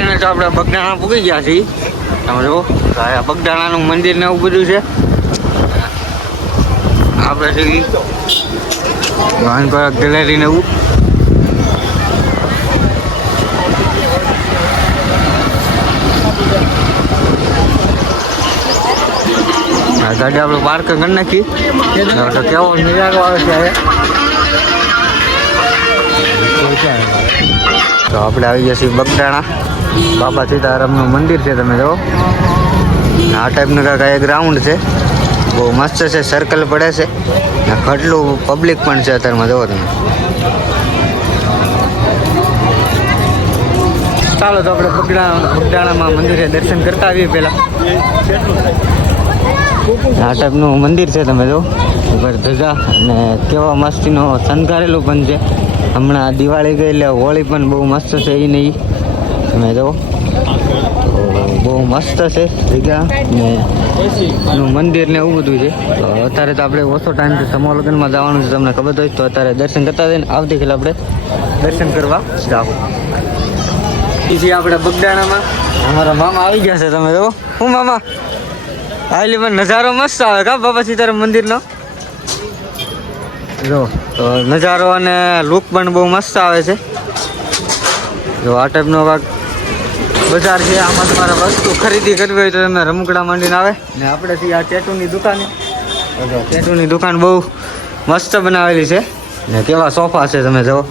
Final તો આપણે બગદાણા પૂગી ગયા છીએ. તમે જો બગદાણાનું મંદિર ને એવું બધું છે. આપણે છીએ વાનપરા ગેલેરી ને એવું. ગાડી આપણે પાર્ક કરી નાખી તો કેવો નજારો આવે છે. તો આપણે આવી ગયા છીએ બગદાણા. બાપા સીતારામનું મંદિર છે. તમે જુઓ આ ટાઈપનું કાંઈ એક ગ્રાઉન્ડ છે. બહુ મસ્ત છે. સર્કલ પડે છે ને કેટલું પબ્લિક પણ છે અત્યારમાં. જુઓ તમે. ચાલો તો આપણે બગદાણામાં મંદિરે દર્શન કરતા આવીએ પહેલાં. આ ટાઈપનું મંદિર છે. તમે જો ઉપર ધજા અને કેવા મસ્તીનો શણગારેલું પણ છે. હમણાં દિવાળી ગઈ એટલે હોળી પણ બહુ મસ્ત છે. એ નહીં તમે જો બહુ મસ્ત છે જગ્યા ને એનું મંદિર ને એવું બધું છે. તો અત્યારે તો આપણે ઓછો ટાઈમ છે. સમૂહ લગ્નમાં જવાનું છે. તમને ખબર હોય તો અત્યારે દર્શન કરતા જઈને આવતીકાલે આપણે દર્શન કરવા જાઓ. પછી આપણે બગદાણામાં અમારા મામા આવી ગયા છે. તમે જો હું મામા આવેલી પણ નજારો મસ્ત આવે કા બાપા સીતારામ મંદિરનો. જો તો નજારો અને લુક પણ બહુ મસ્ત આવે છે. જો આ ટાઈપનો ભાગ બજાર છે. આમાં તમારે વસ્તુ ખરીદી કરવી હોય તો તમે રમકડા માંડીને આવે ને આપણે છીએ આ ટેટુની દુકાને. ટેટુની દુકાન બહુ મસ્ત બનાવેલી છે ને કેવા સોફા છે. તમે જુઓ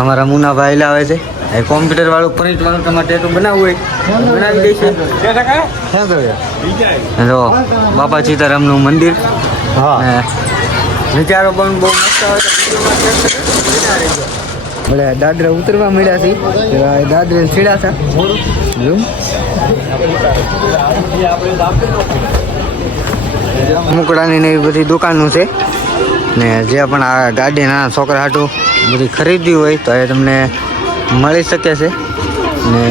અમારા મુનાભાઈ લાવે છે. એ કોમ્પ્યુટર વાળું પ્રિન્ટ વાળું તમારે ટેટુ બનાવવું હોય બનાવી દે છે. જો બાપા સીતારામનું મંદિર નજારો પણ બહુ મસ્ત આવે. ભલે દાદરા ઉતરવા મળ્યા છે. દાદરે છેડ્યા હતા. મુકડાની ને એવી બધી દુકાનો છે ને જે પણ આ ગાડી નાના છોકરા હાટું બધી ખરીદવી હોય તો એ તમને મળી શકે છે ને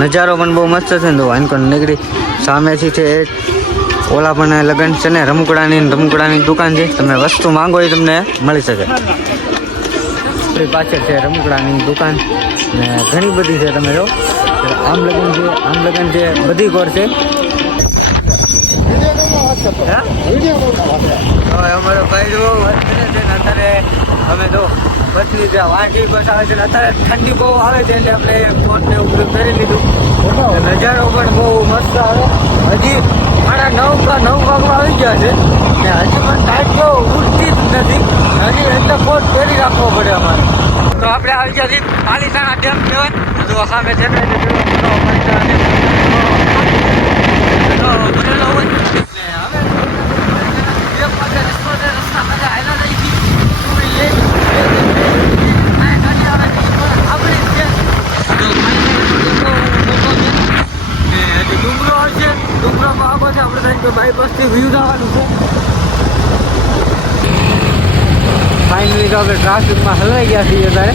નજારો પણ બહુ મસ્ત છે. ને તો આનકોન નીકળી સામેથી છે એક ઓલા પણ લગન છે ને રમકડાની દુકાન છે. તમે વસ્તુ માંગો એ તમને મળી શકે. પાછળ છે રમકડાની દુકાન ને ઘણી બધી છે. તમે જો આમ લગન છે બધી કોર છે. અમારો ભાઈ જો વાત કરે છે ને અત્યારે અમે તો બસની જ્યાં વાંચી બસ આવે છે. અત્યારે ઠંડી બહુ આવે છે એટલે આપણે ફોન ને ઉપયોગ કરી લીધું. નજારો પણ બહુ મસ્ત આવે. હજી 9:30 વાગવા આવી ગયા છે ને હજી પણ ટાઈટ તો ઉઠતી જ નથી. હજી એટલે કોટ પહેરી રાખવો પડે અમારે. તો આપણે આવી ગયા છીએ પાલીતાણા ડેમ કહેવાય. તો સામે છે બાયપાસથી વ્યૂ જવાનું છે. ફાઇનલી તો આપણે ટ્રાફિકમાં હલવાઈ ગયા છીએ અત્યારે.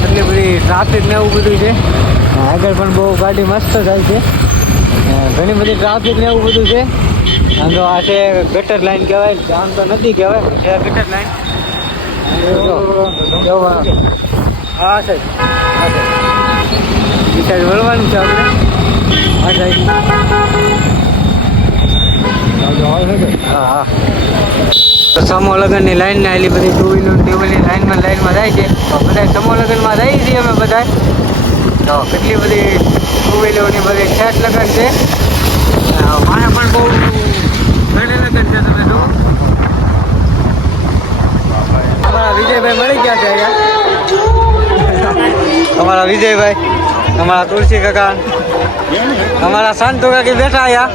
કેટલી બધી ટ્રાફિક ને એવું બધું છે. આગળ પણ બહુ ગાડી મસ્ત જાય છે. ઘણી બધી ટ્રાફિક ને એવું બધું છે. આમ તો આ છે ગટર લાઈન કહેવાય. આમ તો નથી કહેવાય છે ગટર લાઈન. હા સાહેબ એ સાઈડ વળવાનું છે આપણે. આ સાઈડ હા તો સમૂહ લગ્નની લાઈન ને આલી બધી ટુ વ્હીલરની લાઈનમાં જાય છે. તો બધા સમૂહ લગ્નમાં જઈએ છીએ અમે બધા. તો કેટલી બધી ટુ વ્હીલરની બધી ઠેઠ લગ્ન છે. મારે પણ બહુ ઘણી લગ્ન છે. તમે જુઓ અમારા વિજયભાઈ મળી ગયા છે અહીંયા. અમારા વિજયભાઈ, અમારા તુલસી કાકા, અમારા શાંતુ કાકી બેઠા અહીંયા.